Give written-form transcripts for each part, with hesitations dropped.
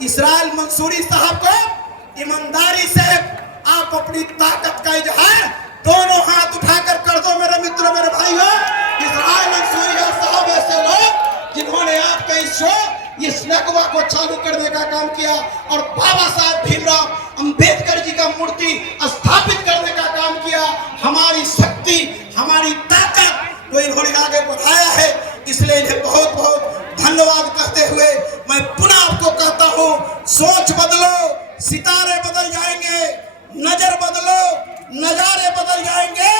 Israel Mansuri साहब को ईमानदारी से आप अपनी ताकत का इजहार दोनों हाथ उठाकर कर दो मेरे मित्रों, मेरे भाइयों। इसराइल मंसूरी साहब ऐसे लोग जिन्होंने आपका इस शो, इस नकवा को चालू करने का काम किया और बाबा साहब भीमराव अंबेडकर जी का मूर्ति स्थापित करने का काम किया। हमारी शक्ति, हमारी ताकत को इन्होंने आगे बढ़ाया है, इसलिए इन्हें बहुत बहुत धन्यवाद कहते हुए मैं पुनः आपको कहता हूँ, सोच बदलो, सितारे बदल जाएंगे, नजर बदलो, नजारे बदल जाएंगे।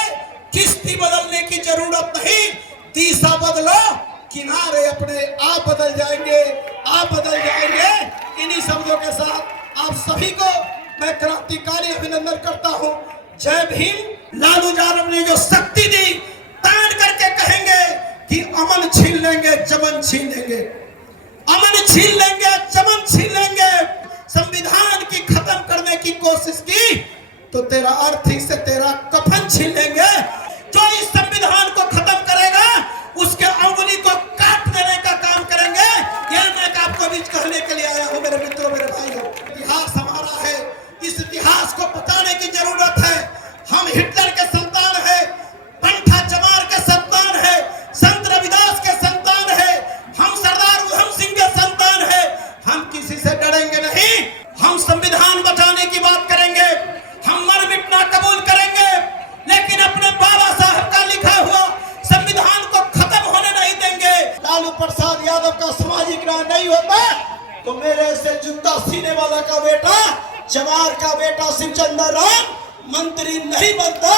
किश्ती बदलने की जरूरत नहीं, दिशा बदलो, किनारे अपने आप बदल जाएंगे, आप बदल जाएंगे। इन्हीं शब्दों के साथ आप सभी को मैं क्रांतिकारी अभिनंदन करता हूँ। जय भीम। लालू यादव ने जो शक्ति दी, तान करके कहेंगे कि अमन छीन लेंगे, चमन छीन लेंगे, अमन छीन लेंगे, चमन छीन लेंगे। संविधान की खत्म करने की कोशिश की तो तेरा अर्थी से तेरा कफन छीन लेंगे। जो इस संविधान को खत्म करेगा उसके अंगुली को काट देने का काम करेंगे। यह मैं आपको बीच कहने के लिए आया हूं मेरे मित्रों, मेरे भाइयों। इतिहास हमारा है, इस इतिहास को बताने की जरूरत है। हम हिटलर के संतान है, पंथा चमार के संतान है, संत रविदास के संतान है, हम सरदार उधम सिंह के संतान है। हम किसी से डरेंगे नहीं, हम संविधान बचाने की बात करेंगे, हम मर मिटना कबूल करेंगे, लेकिन अपने बाबा साहब का लिखा हुआ संविधान को खत्म होने नहीं देंगे। लालू प्रसाद यादव का सामाजिक न्याय नहीं होता तो मेरे से जूता सीने वाला का बेटा, चमार का बेटा शिवचंद्र राम मंत्री नहीं बनता।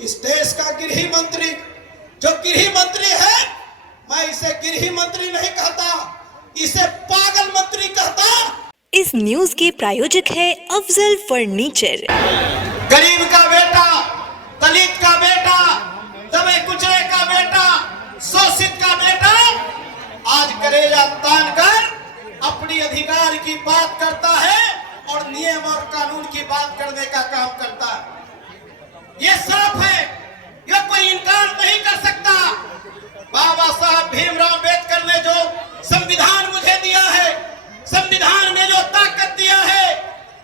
इस देश का गृह मंत्री, जो गृह मंत्री है, मैं इसे गृह मंत्री नहीं कहता, इसे पागल मंत्री कहता। इस न्यूज के प्रायोजक है अफजल फर्नीचर। गरीब का बेटा, दलित का बेटा, दबे कुचले का बेटा, शोषित का बेटा आज करेजा तान कर अपनी अधिकार की बात करता है और नियम और कानून की बात करने का काम करता है। ये साफ है, ये कोई इनकार नहीं कर सकता। बाबा साहब भीमराव अंबेडकर ने जो संविधान मुझे दिया है, संविधान में जो ताकत दिया है,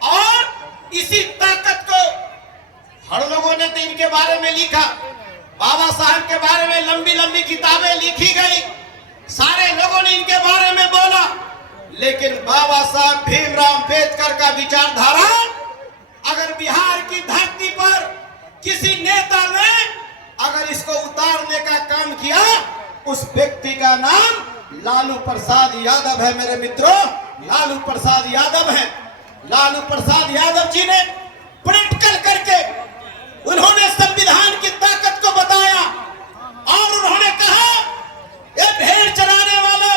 और इसी ताकत को हर लोगों ने तो इनके बारे में लिखा। बाबा साहब के बारे में लंबी लंबी किताबें लिखी गई, सारे लोगों ने इनके बारे में बोला, लेकिन बाबा साहब भीमराव अंबेडकर का विचारधारा अगर बिहार की धरती पर किसी नेता ने अगर इसको उतारने का काम किया, उस व्यक्ति का नाम लालू प्रसाद यादव है मेरे मित्रों, लालू प्रसाद यादव है। लालू प्रसाद यादव जी ने प्रैक्टिकल करके उन्होंने संविधान की ताकत को बताया और उन्होंने कहा, ये भेड़ चराने वालों,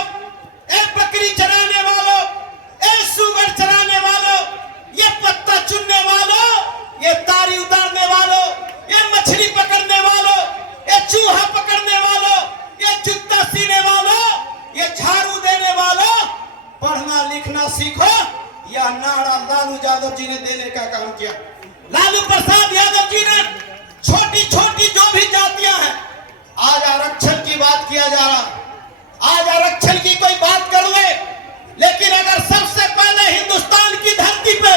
ये बकरी चराने वालों, ये सुगर चराने वालों, ये पत्ता चुनने वालों, ये तारी उतारने वालों, ये मछली पकड़ने वालों, ये चूहा पकड़ने वालों, ये जूता सीने वालों, ये झाड़ू देने वालों, पढ़ना लिखना सीखो। यह नारा लालू यादव जी ने देने का काम किया। लालू प्रसाद यादव जी ने छोटी छोटी जो भी जातियां हैं, आज आरक्षण की बात किया जा रहा, आज आरक्षण की कोई बात कर ले, लेकिन अगर सबसे पहले हिंदुस्तान की धरती पे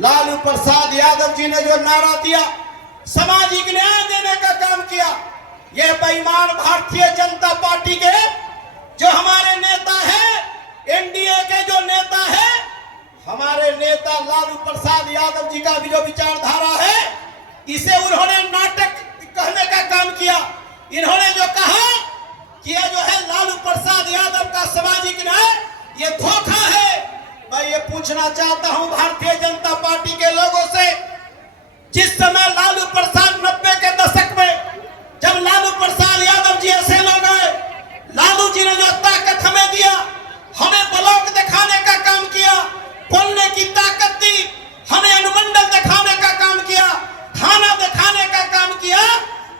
लालू प्रसाद यादव जी ने जो नारा दिया, सामाजिक न्याय देने का काम किया, ये बेईमान भारतीय जनता पार्टी के जो हमारे नेता है, एनडीए के जो नेता है, हमारे नेता लालू प्रसाद यादव जी का भी जो विचारधारा है, इसे उन्होंने नाटक कहने का काम किया। इन्होंने जो कहा कि ये जो है लालू प्रसाद यादव का सामाजिक न्याय, ये धोखा है। मैं ये पूछना चाहता हूं भारतीय जनता पार्टी के लोगों से, जिस समय लालू प्रसाद 90 के दशक में जब लालू प्रसाद यादव जी ऐसे लोग आए, लालू जी ने जो ताकत हमें दिया, हमें ब्लॉक दिखाने का काम किया, बोलने की ताकत दी, हमें अनुमंडल दिखाने का काम किया, थाना दिखाने का काम किया,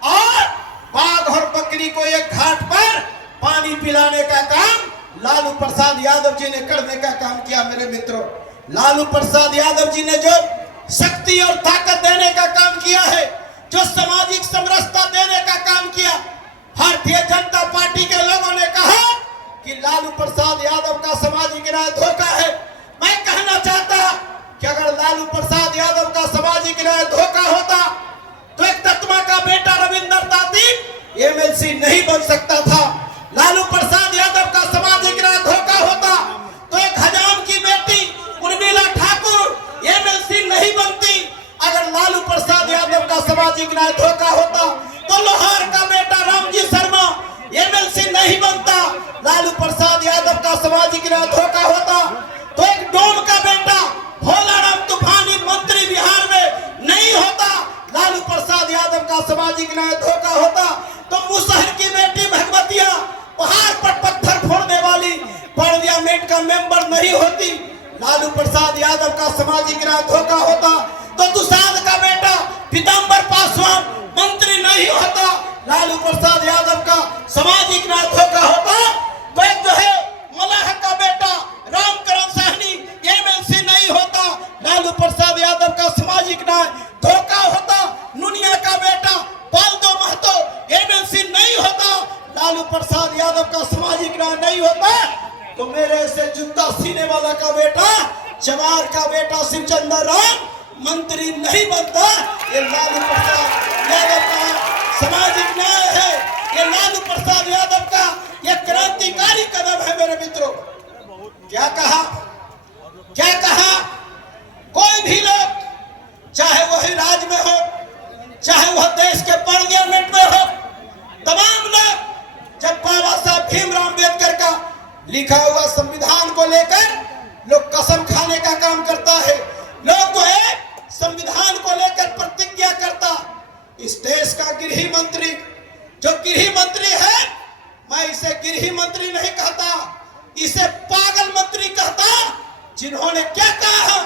और बाघ और बकरी को एक घाट पर पानी पिलाने का काम लालू प्रसाद यादव जी ने करने का काम किया। मेरे मित्रों, लालू प्रसाद यादव जी ने जो शक्ति और ताकत देने का काम किया है, जो सामाजिक समरसता देने का काम किया, भारतीय जनता पार्टी के लोगों ने कहा कि लालू प्रसाद यादव का सामाजिक न्याय धोखा है। मैं कहना एमएलसी नहीं बन सकता था। लालू प्रसाद यादव का सामाजिक न्याय धोखा होता तो एक हजाम की बेटी उर्मिला ठाकुर एमएलसी नहीं बनती। अगर लालू प्रसाद यादव का सामाजिक न्याय धोखा होता तो लोहार का बेटा रामजी शर्मा एमएलसी नहीं बनता। लालू प्रसाद यादव का सामाजिक न्याय धोखा होता तो एक डोम का बेटा भोलाराम तूफानी मंत्री बिहार में नहीं होता। लालू प्रसाद यादव का सामाजिक न्याय धोखा होता तो मुसहर की बेटी भगवतिया पहाड़ पर पत्थर फोड़ने वाली पार्लियामेंट का मेंबर नहीं होती। लालू प्रसाद यादव का सामाजिक न्याय धोखा होता तो दुसाध का बेटा पीताम्बर पासवान मंत्री नहीं होता। लालू प्रसाद यादव का सामाजिक न्याय धोखा होता तो एक जो है मलाह का बेटा रामकरण साहनी एमएलसी नहीं होता। लालू प्रसाद यादव का सामाजिक न्याय धोखा होता नुनिया का बेटा बालदो महतो एमएलसी नहीं होता। लालू प्रसाद यादव का सामाजिक न्याय नहीं होता तो मेरे से जूता सीने वाला का बेटा चमार का बेटा शिवचंद्र राम मंत्री नहीं बनता। ये लालू प्रसाद यादव का सामाजिक न्याय है। ये लालू प्रसाद यादव का ये क्रांतिकारी कदम है। मेरे मित्रों, क्या कहा कोई भी लोग, चाहे वही राज्य में हो, चाहे वह देश के पार्लियामेंट में हो, तमाम लोग जब बाबा साहब भीमराव अम्बेडकर का लिखा हुआ संविधान को लेकर लोग कसम खाने का काम करता है। लोग जो है संविधान को लेकर प्रतिज्ञा करता। इस देश का गृह मंत्री जो गृह मंत्री है, मैं इसे गृह मंत्री नहीं कहता, इसे पागल मंत्री कहता। जिन्होंने क्या कहा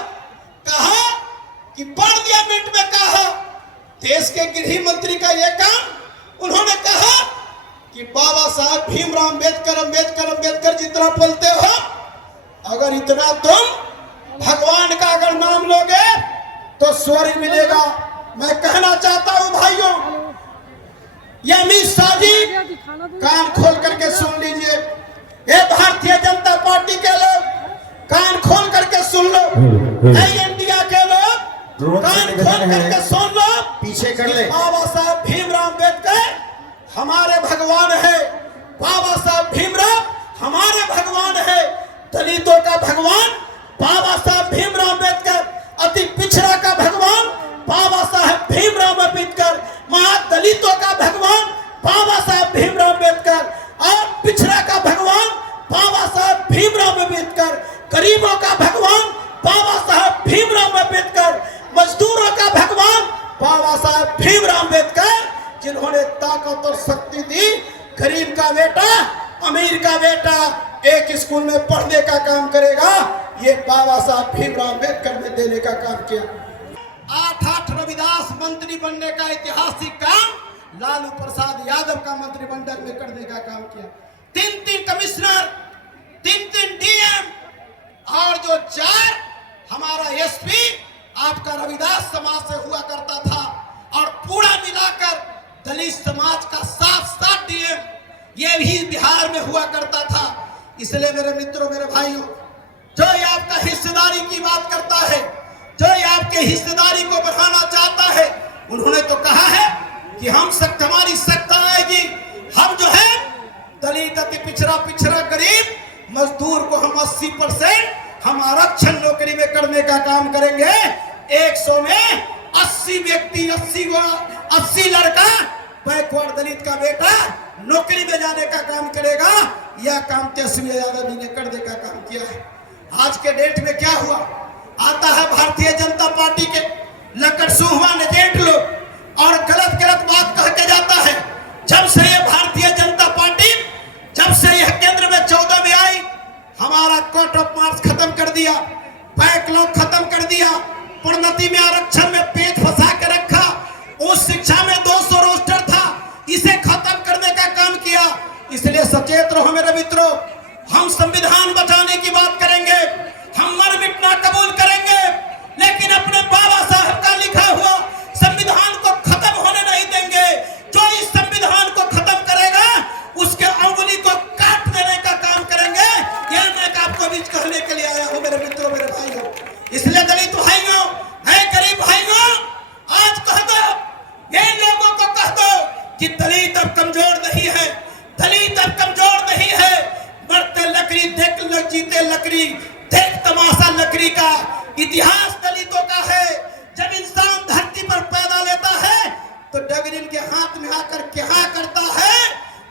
कि पार्लियामेंट में कहा देश के गृह मंत्री का यह काम, उन्होंने कहा कि बाबा साहब भीमराव अम्बेडकर जितना बोलते हो, अगर इतना तुम भगवान का अगर नाम लोगे तो स्वर्ग मिलेगा। मैं कहना चाहता हूं भाइयों, ये अमित शाह जी कान खोल करके सुन लीजिए। ये भारतीय जनता पार्टी के लोग कान खोल करके सुन लो। इंडिया के लोग कान खोल करके सुन लो। पीछे कर ले। बाबा साहब भीमराव अम्बेडकर हमारे भगवान है। बाबा साहब भीमराव हमारे भगवान है। दलितों का भगवान बाबा साहब भीमराव अम्बेडकर, अति पिछड़ा का भगवान बाबा साहब भीमराव अम्बेडकर, महादलितों का भगवान बाबा साहब भीमराव अम्बेडकर और पिछड़ा का भगवान बाबा साहब भीमराव अम्बेडकर, गरीबों का भगवान बाबा साहब भीमराव अम्बेडकर, मजदूरों का भगवान बाबा साहब भीमराव अम्बेडकर, जिन्होंने ताकत और शक्ति दी। गरीब का बेटा, अमीर का बेटा एक स्कूल में पढ़ने का काम करेगा, ये बाबा साहब भीमराव अम्बेडकर ने देने का काम किया। 8 रविदास मंत्री बनने का ऐतिहासिक काम लालू प्रसाद यादव का मंत्रिमंडल में करने का काम किया। 3 कमिश्नर, 3 डीएम और जो 4 हमारा एसपी आपका रविदास समाज से हुआ करता था, और पूरा मिलाकर दलित समाज का 7 डीएम ये भी बिहार में हुआ करता था। इसलिए मेरे मित्रों, मेरे भाइयों, जो ये आपका हिस्सेदारी की बात करता है, जो ये आपके हिस्सेदारी को बढ़ाना चाहता है, उन्होंने तो कहा है कि हमारी सत्ता आएगी, हम जो है दलित, अति पिछड़ा गरीब मजदूर को हम 80% हम आरक्षण नौकरी में करने का काम करेंगे। 100 में 80 व्यक्ति, 80 लड़का बैकवर्ड दलित का बेटा नौकरी में जाने का काम करेगा। यह काम तेजस्वी यादव जी ने करने का काम किया है। आज के डेट में क्या हुआ, आता है भारतीय जनता पार्टी के लकड़ सुहवान एजेंट लोग और गलत बात कह के जाता है। जब से ये भारतीय जनता पार्टी, जब से यह केंद्र में 14 में आई, हमारा कोर्ट ऑफ मार्क्स खत्म कर दिया, बैकलॉग खत्म कर दिया, प्रोन्नति में आरक्षण में पेच फंसा के रखा, उस शिक्षा में 200 रोस्टर था, इसे खत्म करने का काम किया। इसलिए सचेत रहो मेरे मित्रों, हम संविधान बचाने की बात करेंगे, हम मर मिटना कबूल करेंगे, लेकिन अपने बाबा साहब का लिखा हुआ संविधान को खत्म होने नहीं देंगे। जो इस संविधान को खत्म करेगा उसके अंगुली को काट देने का काम करेंगे। यह मैं आपको बीच कहने के लिए आया हूं मेरे मित्रों, मेरे भाइयों। इसलिए दलित भाइयों, है गरीब भाइयों, आज कह दो, ये लोगों को कह दो कि दलित अब कमजोर नहीं चाकरी का, इतिहास दलितों का है। जब इंसान धरती पर पैदा लेता है तो डगर इनके हाथ में आकर क्या करता है,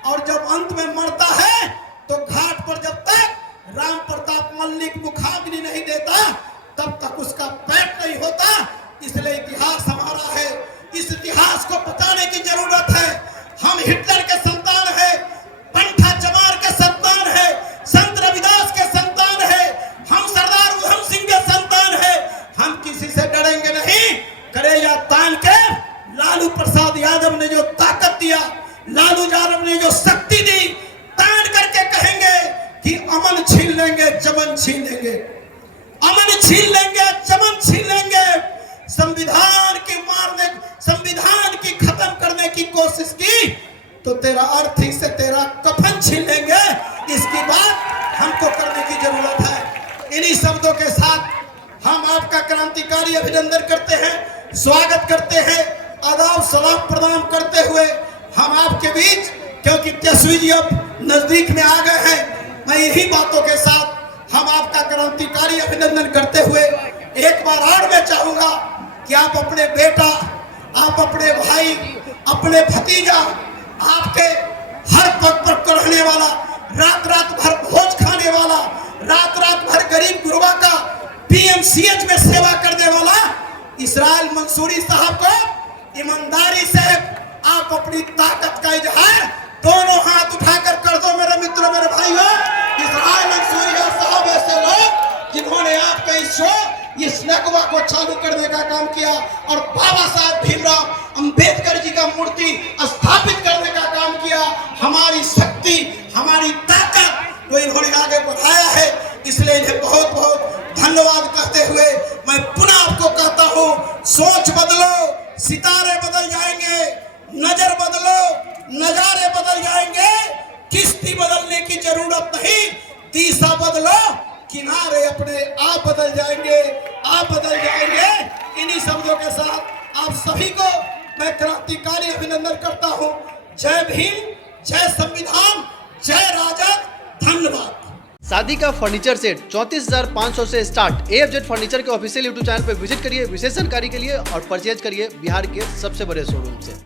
और जब अंत में मरता है तो घाट पर जब तक राम प्रताप मल्लिक मुखाग्नि नहीं देता तब तक उसका पेट नहीं होता। इसलिए इतिहास हमारा है, इस इतिहास को बचाने की जरूरत है। हम हिटलर के संतान है, पंथा चमार के संतान है, संत रविदास के संतान है, हम सरदार उधम सिंह के संतान है। हम किसी से डरेंगे नहीं। करेजा तान के लालू प्रसाद यादव ने जो ताकत दिया, लालू यादव ने जो शक्ति दी, तान करके कहेंगे कि अमन छीन लेंगे, चमन छीन लेंगे, अमन छीन लेंगे, चमन छीन लेंगे। संविधान की मारने, संविधान की खत्म करने की कोशिश की तो तेरा अर्थी से तेरा कफन छीन लेंगे। इसकी बात हमको करने की जरूरत है। इन्हीं शब्दों के साथ हम आपका क्रांतिकारी अभिनंदन करते हैं, स्वागत करते हैं, आदाब सलाम प्रदान करते हुए हम आपके बीच, क्योंकि तेजस्वी जी अब नजदीक में आ गए हैं, मैं यही बातों के साथ हम आपका क्रांतिकारी अभिनंदन करते हुए एक बार और मैं चाहूंगा कि आप अपने बेटा, आप अपने भाई, अपने भतीजा, आपके हर पग पर रहने वाला, रात रात भर भोज खाने वाला, रात रात भर गरीब गुरबा का पीएमसीएच में सेवा करने वाला इसराइल मंसूरी साहब को ईमानदारी से आप अपनी ताकत का इजहार दोनों हाथ उठाकर कर दो मेरे मित्रों, मेरे भाइयों। इसराइल मंसूरी साहब ऐसे लोग जिन्होंने आपका इस शो, इस नगवा को चालू करने का काम किया और बाबा साहब भीमराव अंबेडकर जी का मूर्ति स्थापित करने का काम किया। हमारी शक्ति, हमारी ताकत को इन्होंने आगे बढ़ाया है, इसलिए इन्हें बहुत बहुत धन्यवाद कहते हुए मैं पुनः आपको कहता हूँ, सोच बदलो, सितारे बदल जाएंगे, नजर बदलो, नजारे बदल जाएंगे। किश्ती बदलने की जरूरत नहीं, दिशा बदलो, किनारे अपने आप बदल जाएंगे, आप बदल जाएंगे। इन्हीं शब्दों के साथ आप सभी को मैं क्रांतिकारी अभिनंदन करता हूँ। जय भीम, जय संविधान, जय राजद, धन्यवाद। शादी का फर्नीचर सेट 34,500 से स्टार्ट। AFZ फर्नीचर के ऑफिशियल यूट्यूब चैनल पर विजिट करिए विशेष जानकारी के लिए और परचेज करिए बिहार के सबसे बड़े शोरूम से।